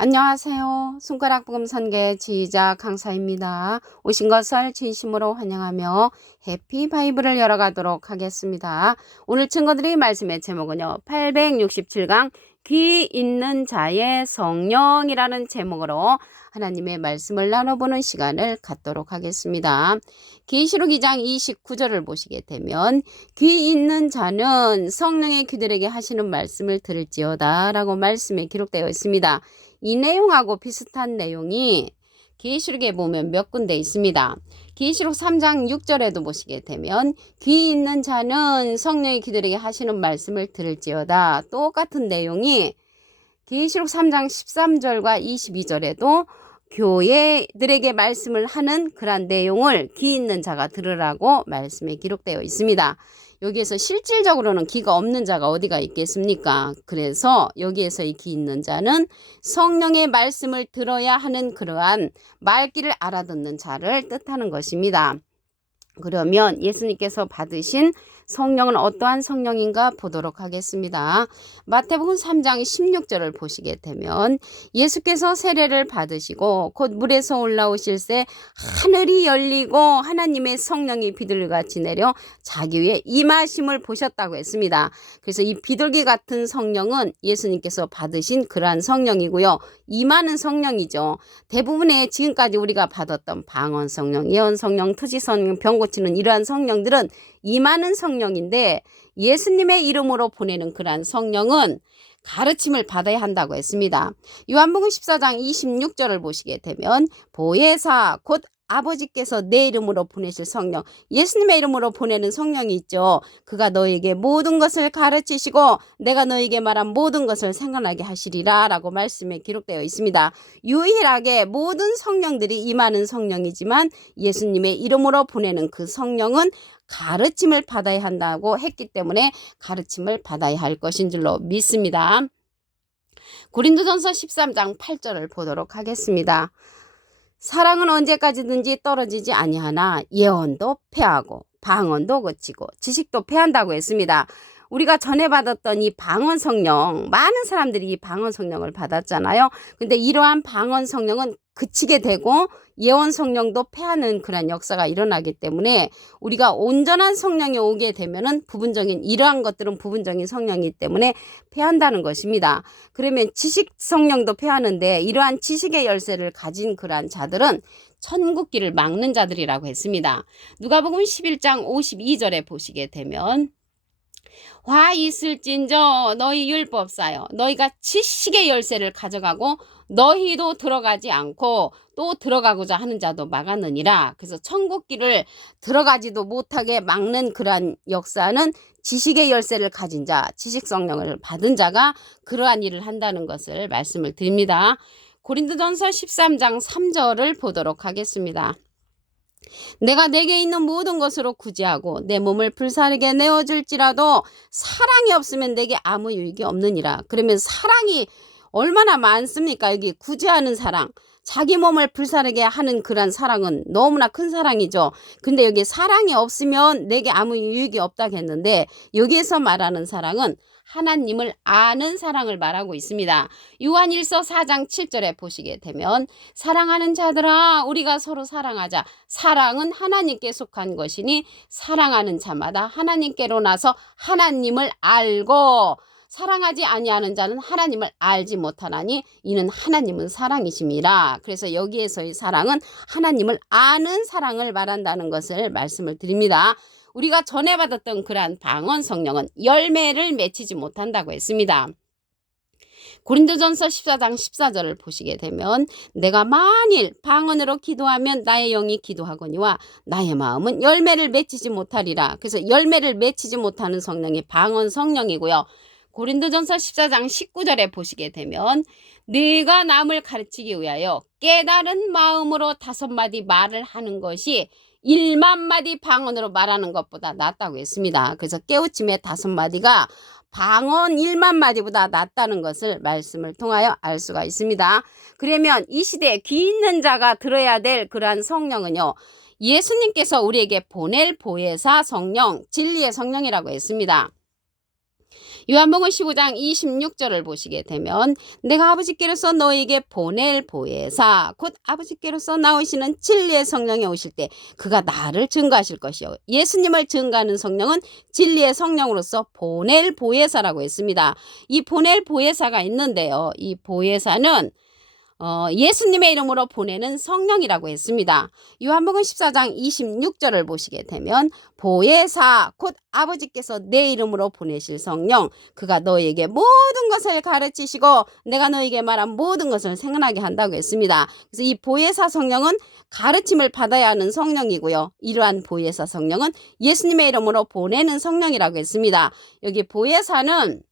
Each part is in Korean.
안녕하세요. 손가락 복음 선계 지휘자 강사입니다. 오신 것을 진심으로 환영하며 해피 바이블을 열어가도록 하겠습니다. 오늘 친구들이 말씀의 제목은요. 867강 귀 있는 자의 성령이라는 제목으로 하나님의 말씀을 나눠보는 시간을 갖도록 하겠습니다. 계시록 2장 29절을 보시게 되면 귀 있는 자는 성령의 귀들에게 하시는 말씀을 들을지어다 라고 말씀에 기록되어 있습니다. 이 내용하고 비슷한 내용이 계시록에 보면 몇 군데 있습니다. 계시록 3장 6절에도 보시게 되면 귀 있는 자는 성령의 귀들에게 하시는 말씀을 들을지어다. 똑같은 내용이 계시록 3장 13절과 22절에도 교회들에게 말씀을 하는 그런 내용을 귀 있는 자가 들으라고 말씀에 기록되어 있습니다. 여기에서 실질적으로는 귀가 없는 자가 어디가 있겠습니까? 그래서 여기에서 이 귀 있는 자는 성령의 말씀을 들어야 하는 그러한 말귀를 알아듣는 자를 뜻하는 것입니다. 그러면 예수님께서 받으신 성령은 어떠한 성령인가 보도록 하겠습니다. 마태복음 3장 16절을 보시게 되면 예수께서 세례를 받으시고 곧 물에서 올라오실새 하늘이 열리고 하나님의 성령이 비둘기같이 내려 자기 위에 임하심을 보셨다고 했습니다. 그래서 이 비둘기 같은 성령은 예수님께서 받으신 그러한 성령이고요. 임하는 성령이죠. 대부분의 지금까지 우리가 받았던 방언 성령, 예언 성령, 투지 성령, 병 고치는 이러한 성령들은 임하는 성령인데 예수님의 이름으로 보내는 그러한 성령은 가르침을 받아야 한다고 했습니다. 요한복음 14장 26절을 보시게 되면 보혜사 곧 아버지께서 내 이름으로 보내실 성령, 예수님의 이름으로 보내는 성령이 있죠. 그가 너에게 모든 것을 가르치시고 내가 너에게 말한 모든 것을 생각나게 하시리라 라고 말씀에 기록되어 있습니다. 유일하게 모든 성령들이 임하는 성령이지만 예수님의 이름으로 보내는 그 성령은 가르침을 받아야 한다고 했기 때문에 가르침을 받아야 할 것인 줄로 믿습니다. 고린도전서 13장 8절을 보도록 하겠습니다. 사랑은 언제까지든지 떨어지지 아니하나 예언도 패하고 방언도 그치고 지식도 패한다고 했습니다. 우리가 전에 받았던 이 방언 성령, 많은 사람들이 이 방언 성령을 받았잖아요. 근데 이러한 방언 성령은 그치게 되고 예언 성령도 패하는 그런 역사가 일어나기 때문에 우리가 온전한 성령이 오게 되면은 부분적인 이러한 것들은 부분적인 성령이기 때문에 패한다는 것입니다. 그러면 지식 성령도 패하는데 이러한 지식의 열쇠를 가진 그러한 자들은 천국길을 막는 자들이라고 했습니다. 누가복음 11장 52절에 보시게 되면 화 있을진저 너희 율법사여 너희가 지식의 열쇠를 가져가고 너희도 들어가지 않고 또 들어가고자 하는 자도 막았느니라. 그래서 천국길을 들어가지도 못하게 막는 그러한 역사는 지식의 열쇠를 가진 자, 지식 성령을 받은 자가 그러한 일을 한다는 것을 말씀을 드립니다. 고린도전서 13장 3절을 보도록 하겠습니다. 내가 내게 있는 모든 것으로 구제하고 내 몸을 불사르게 내어줄지라도 사랑이 없으면 내게 아무 유익이 없느니라. 그러면 사랑이 얼마나 많습니까? 여기 구제하는 사랑, 자기 몸을 불사르게 하는 그런 사랑은 너무나 큰 사랑이죠. 근데 여기 사랑이 없으면 내게 아무 유익이 없다겠는데 여기에서 말하는 사랑은 하나님을 아는 사랑을 말하고 있습니다. 요한일서 4장 7절에 보시게 되면 사랑하는 자들아 우리가 서로 사랑하자. 사랑은 하나님께 속한 것이니 사랑하는 자마다 하나님께로 나서 하나님을 알고 사랑하지 아니하는 자는 하나님을 알지 못하나니 이는 하나님은 사랑이심이라. 그래서 여기에서의 사랑은 하나님을 아는 사랑을 말한다는 것을 말씀을 드립니다. 우리가 전에 받았던 그러한 방언 성령은 열매를 맺히지 못한다고 했습니다. 고린도전서 14장 14절을 보시게 되면 내가 만일 방언으로 기도하면 나의 영이 기도하거니와 나의 마음은 열매를 맺히지 못하리라. 그래서 열매를 맺히지 못하는 성령이 방언 성령이고요. 고린도전서 14장 19절에 보시게 되면 네가 남을 가르치기 위하여 깨달은 마음으로 5마디 말을 하는 것이 1만 마디 방언으로 말하는 것보다 낫다고 했습니다. 그래서 깨우침의 5마디가 방언 1만 마디보다 낫다는 것을 말씀을 통하여 알 수가 있습니다. 그러면 이 시대에 귀 있는 자가 들어야 될 그러한 성령은요. 예수님께서 우리에게 보낼 보혜사 성령, 진리의 성령이라고 했습니다. 요한복음 15장 26절을 보시게 되면 내가 아버지께로서 너에게 보낼 보혜사 곧 아버지께로서 나오시는 진리의 성령이 오실 때 그가 나를 증거하실 것이요. 예수님을 증거하는 성령은 진리의 성령으로서 보낼 보혜사라고 했습니다. 이 보낼 보혜사가 있는데요. 이 보혜사는 예수님의 이름으로 보내는 성령이라고 했습니다. 요한복음 14장 26절을 보시게 되면 보혜사 곧 아버지께서 내 이름으로 보내실 성령 그가 너에게 모든 것을 가르치시고 내가 너에게 말한 모든 것을 생각나게 한다고 했습니다. 그래서 이 보혜사 성령은 가르침을 받아야 하는 성령이고요. 이러한 보혜사 성령은 예수님의 이름으로 보내는 성령이라고 했습니다. 여기 보혜사는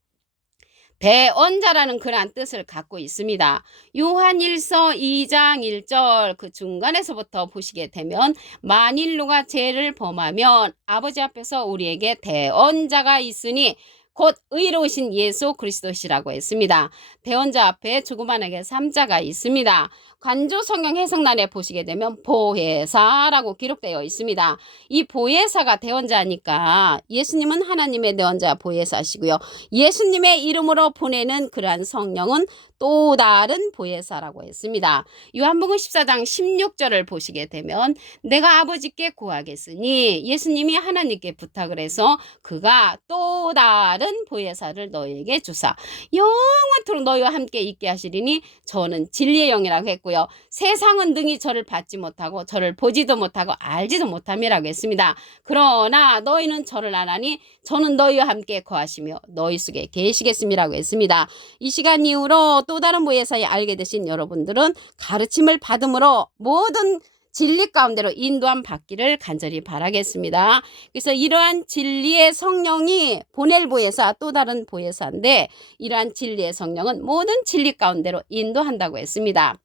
대언자라는 그러한 뜻을 갖고 있습니다. 요한 1서 2장 1절 그 중간에서부터 보시게 되면 만일 누가 죄를 범하면 아버지 앞에서 우리에게 대언자가 있으니 곧 의로우신 예수 그리스도시라고 했습니다. 대언자 앞에 조그만하게 3자가 있습니다. 관조 성경 해석란에 보시게 되면 보혜사라고 기록되어 있습니다. 이 보혜사가 대언자니까 예수님은 하나님의 대언자 보혜사시고요. 예수님의 이름으로 보내는 그러한 성령은 또 다른 보혜사라고 했습니다. 요한복음 14장 16절을 보시게 되면 내가 아버지께 구하겠으니 예수님이 하나님께 부탁을 해서 그가 또 다른 보혜사를 너에게 주사 영원토록 너희와 함께 있게 하시리니 저는 진리의 영이라고 했고요. 세상은 능히 저를 받지 못하고 저를 보지도 못하고 알지도 못함이라고 했습니다. 그러나 너희는 저를 아나니 저는 너희와 함께 거하시며 너희 속에 계시겠음이라고 했습니다. 이 시간 이후로 또 다른 보혜사에 알게 되신 여러분들은 가르침을 받음으로 모든 진리 가운데로 인도함 받기를 간절히 바라겠습니다. 그래서 이러한 진리의 성령이 보낼 보혜사 또 다른 보혜사인데 이러한 진리의 성령은 모든 진리 가운데로 인도한다고 했습니다.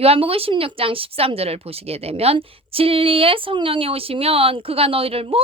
요한복음 16장 13절을 보시게 되면 진리의 성령이 오시면 그가 너희를 모든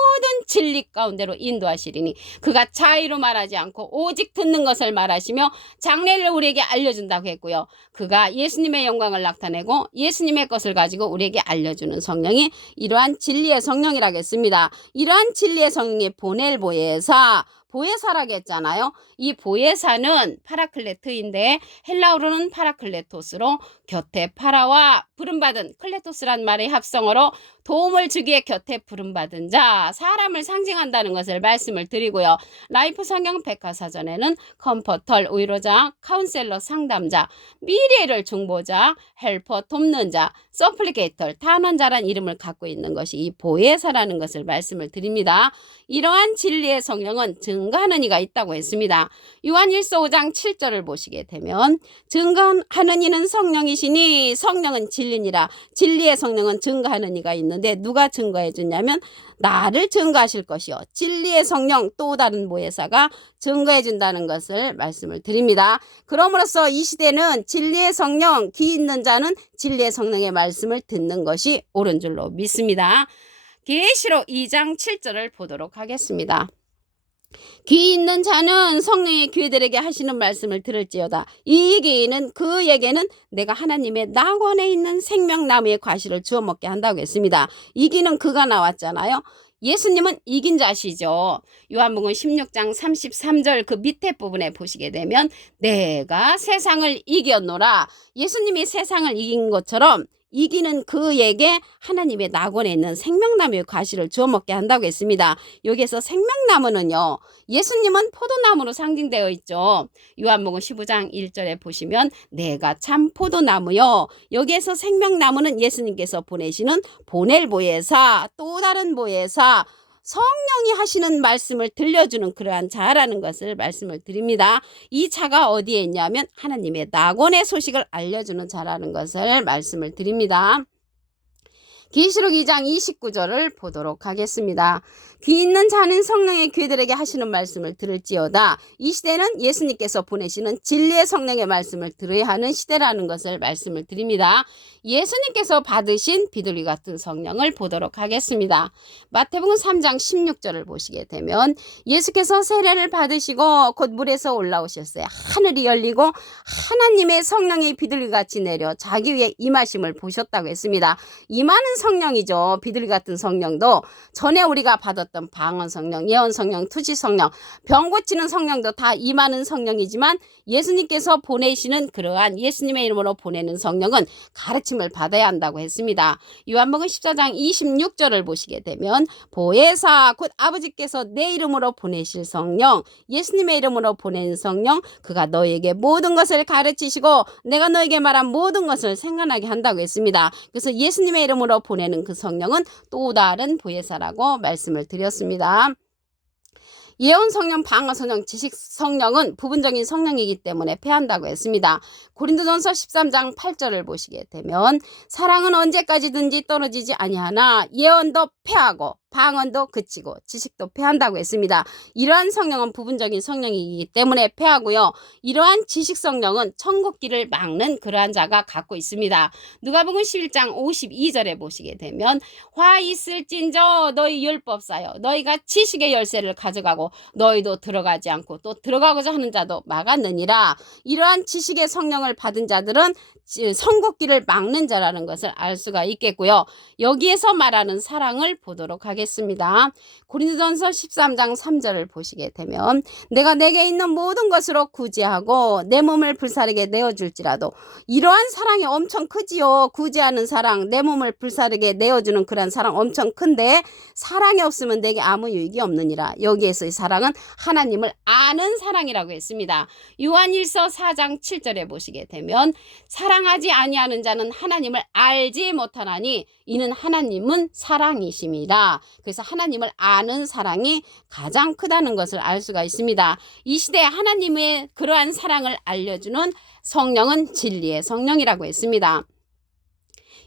진리 가운데로 인도하시리니 그가 자의로 말하지 않고 오직 듣는 것을 말하시며 장래를 우리에게 알려준다고 했고요. 그가 예수님의 영광을 나타내고 예수님의 것을 가지고 우리에게 알려주는 성령이 이러한 진리의 성령이라고 했습니다. 이러한 진리의 성령이 보낼 보혜사 보혜사라고 했잖아요. 이 보혜사는 파라클레트인데 헬라어로는 파라클레토스로 곁에 파라와 부름받은 클레토스란 말의 합성어로 도움을 주기에 곁에 부름받은 자, 사람을 상징한다는 것을 말씀을 드리고요. 라이프 성경 백과사전에는 컴포터, 위로자, 카운셀러, 상담자, 미래를 중보자, 헬퍼, 돕는 자, 서플리케이터, 탄원자란 이름을 갖고 있는 것이 이 보혜사라는 것을 말씀을 드립니다. 이러한 진리의 성령은 증거하는 이가 있다고 했습니다. 요한 1서 5장 7절을 보시게 되면 증거하는 이는 성령이시니 성령은 진리니라. 진리의 성령은 증거하는 이가 있는데 누가 증거해 주냐면 나를 증거하실 것이요. 진리의 성령 또 다른 보혜사가 증거해 준다는 것을 말씀을 드립니다. 그러므로써 이 시대는 진리의 성령, 기 있는 자는 진리의 성령의 말씀을 듣는 것이 옳은 줄로 믿습니다. 계시록 2장 7절을 보도록 하겠습니다. 귀 있는 자는 성령의 귀들에게 하시는 말씀을 들을지어다. 이 귀는 그에게는 내가 하나님의 낙원에 있는 생명나무의 과실을 주워 먹게 한다고 했습니다. 이 귀는 그가 나왔잖아요. 예수님은 이긴 자시죠. 요한복음 16장 33절 그 밑에 부분에 보시게 되면 내가 세상을 이겼노라. 예수님이 세상을 이긴 것처럼 이기는 그에게 하나님의 낙원에 있는 생명나무의 과실을 주워 먹게 한다고 했습니다. 여기에서 생명나무는요. 예수님은 포도나무로 상징되어 있죠. 요한복음 15장 1절에 보시면 내가 참 포도나무요. 여기에서 생명나무는 예수님께서 보내시는 보낼 보혜사, 또 다른 보혜사, 성령이 하시는 말씀을 들려주는 그러한 자라는 것을 말씀을 드립니다. 이 자가 어디에 있냐면 하나님의 낙원의 소식을 알려주는 자라는 것을 말씀을 드립니다. 계시록 2장 29절을 보도록 하겠습니다. 귀 있는 자는 성령의 귀들에게 하시는 말씀을 들을지어다. 이 시대는 예수님께서 보내시는 진리의 성령의 말씀을 들어야 하는 시대라는 것을 말씀을 드립니다. 예수님께서 받으신 비둘기 같은 성령을 보도록 하겠습니다. 마태복음 3장 16절을 보시게 되면 예수께서 세례를 받으시고 곧 물에서 올라오셨어요. 하늘이 열리고 하나님의 성령이 비둘기같이 내려 자기 위에 임하심을 보셨다고 했습니다. 임하는 성령이죠. 비둘기 같은 성령도 전에 우리가 받았던 어떤 방언 성령, 예언 성령, 투지 성령, 병 고치는 성령도 다 임하는 성령이지만 예수님께서 보내시는 그러한 예수님의 이름으로 보내는 성령은 가르침을 받아야 한다고 했습니다. 요한복음 14장 26절을 보시게 되면 보혜사 곧 아버지께서 내 이름으로 보내실 성령, 예수님의 이름으로 보내는 성령, 그가 너에게 모든 것을 가르치시고 내가 너에게 말한 모든 것을 생각나게 한다고 했습니다. 그래서 예수님의 이름으로 보내는 그 성령은 또 다른 보혜사라고 말씀을 드렸습니다. 예언 성령, 방언 성령, 지식 성령은 부분적인 성령이기 때문에 패한다고 했습니다. 고린도전서 13장 8절을 보시게 되면 사랑은 언제까지든지 떨어지지 아니하나 예언도 패하고 방언도 그치고 지식도 패한다고 했습니다. 이러한 성령은 부분적인 성령이기 때문에 패하고요. 이러한 지식 성령은 천국길을 막는 그러한 자가 갖고 있습니다. 누가복음 11장 52절에 보시게 되면 화 있을진저 너희 율법사여 너희가 지식의 열쇠를 가져가고 너희도 들어가지 않고 또 들어가고자 하는 자도 막았느니라. 이러한 지식의 성령을 받은 자들은 천국길을 막는 자라는 것을 알 수가 있겠고요. 여기에서 말하는 사랑을 보도록 하겠습니다. 고린도전서 13장 3절을 보시게 되면 내가 내게 있는 모든 것으로 구제하고 내 몸을 불사르게 내어줄지라도 이러한 사랑이 엄청 크지요. 구제하는 사랑, 내 몸을 불사르게 내어주는 그런 사랑 엄청 큰데 사랑이 없으면 내게 아무 유익이 없느니라. 여기에서의 사랑은 하나님을 아는 사랑이라고 했습니다. 요한일서 4장 7절에 보시게 되면 사랑하지 아니하는 자는 하나님을 알지 못하나니 이는 하나님은 사랑이심이라. 그래서 하나님을 아는 사랑이 가장 크다는 것을 알 수가 있습니다. 이 시대에 하나님의 그러한 사랑을 알려주는 성령은 진리의 성령이라고 했습니다.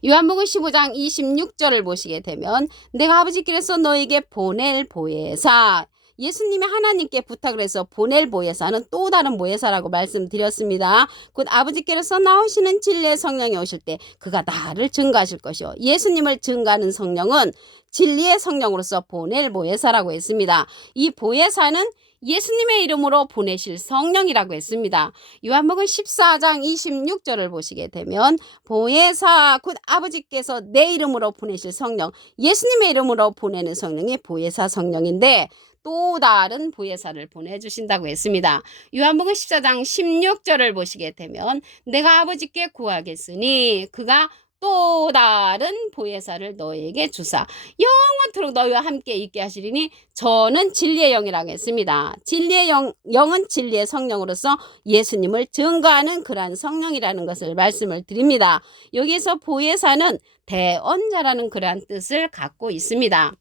요한복음 15장 26절을 보시게 되면 내가 아버지께서 너에게 보낼 보혜사, 예수님이 하나님께 부탁을 해서 보낼 보혜사는 또 다른 보혜사라고 말씀드렸습니다. 곧 아버지께서 나오시는 진리의 성령이 오실 때 그가 나를 증거하실 것이요. 예수님을 증거하는 성령은 진리의 성령으로서 보낼 보혜사라고 했습니다. 이 보혜사는 예수님의 이름으로 보내실 성령이라고 했습니다. 요한복음 14장 26절을 보시게 되면 보혜사 곧 아버지께서 내 이름으로 보내실 성령, 예수님의 이름으로 보내는 성령이 보혜사 성령인데 또 다른 보혜사를 보내주신다고 했습니다. 요한복음 14장 16절을 보시게 되면 내가 아버지께 구하겠으니 그가 또 다른 보혜사를 너에게 주사 영원토록 너희와 함께 있게 하시리니 저는 진리의 영이라고 했습니다. 진리의 영은 진리의 성령으로서 예수님을 증거하는 그러한 성령이라는 것을 말씀을 드립니다. 여기에서 보혜사는 대언자라는 그러한 뜻을 갖고 있습니다.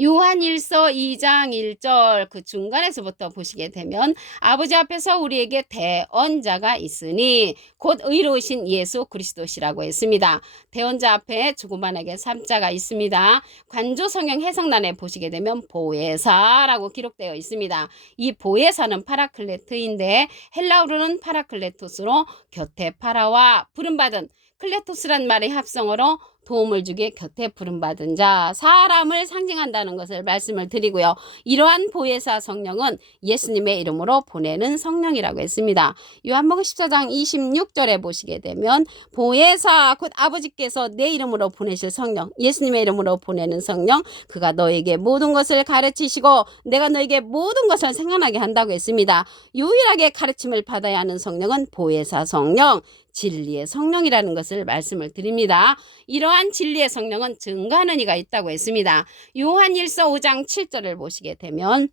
요한일서 2장 1절 그 중간에서부터 보시게 되면 아버지 앞에서 우리에게 대언자가 있으니 곧 의로우신 예수 그리스도시라고 했습니다. 대언자 앞에 조그만하게 3자가 있습니다. 관조성경 해석란에 보시게 되면 보혜사라고 기록되어 있습니다. 이 보혜사는 파라클레트인데 헬라어로는 파라클레토스로 곁에 파라와 부름받은 클레토스란 말의 합성어로 도움을 주게 곁에 부름받은 자, 사람을 상징한다는 것을 말씀을 드리고요. 이러한 보혜사 성령은 예수님의 이름으로 보내는 성령이라고 했습니다. 요한복음 14장 26절에 보시게 되면 보혜사 곧 아버지께서 내 이름으로 보내실 성령, 예수님의 이름으로 보내는 성령, 그가 너에게 모든 것을 가르치시고 내가 너에게 모든 것을 생각나게 한다고 했습니다. 유일하게 가르침을 받아야 하는 성령은 보혜사 성령, 진리의 성령이라는 것을 말씀을 드립니다. 이러한 진리의 성령은 증거하는 이가 있다고 했습니다. 요한일서 5장 7절을 보시게 되면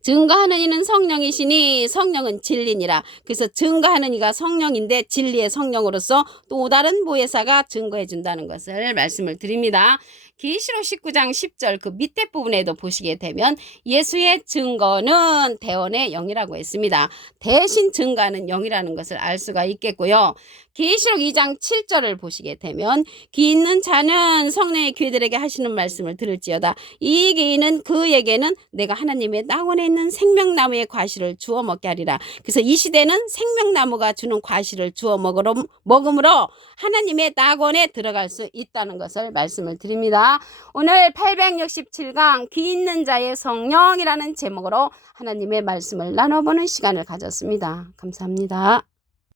증거하는 이는 성령이시니 성령은 진리니라. 그래서 증거하는 이가 성령인데 진리의 성령으로서 또 다른 보혜사가 증거해 준다는 것을 말씀을 드립니다. 계시록 19장 10절 그 밑에 부분에도 보시게 되면 예수의 증거는 대언의 영이라고 했습니다. 대신 증거하는 영이라는 것을 알 수가 있겠고요. 계시록 2장 7절을 보시게 되면 귀 있는 자는 성령의 귀들에게 하시는 말씀을 들을지어다. 이 귀는 그에게는 내가 하나님의 낙원에 있는 생명나무의 과실을 주워 먹게 하리라. 그래서 이 시대는 생명나무가 주는 과실을 주워 먹음으로 하나님의 낙원에 들어갈 수 있다는 것을 말씀을 드립니다. 오늘 867강 귀 있는 자의 성령이라는 제목으로 하나님의 말씀을 나눠보는 시간을 가졌습니다. 감사합니다.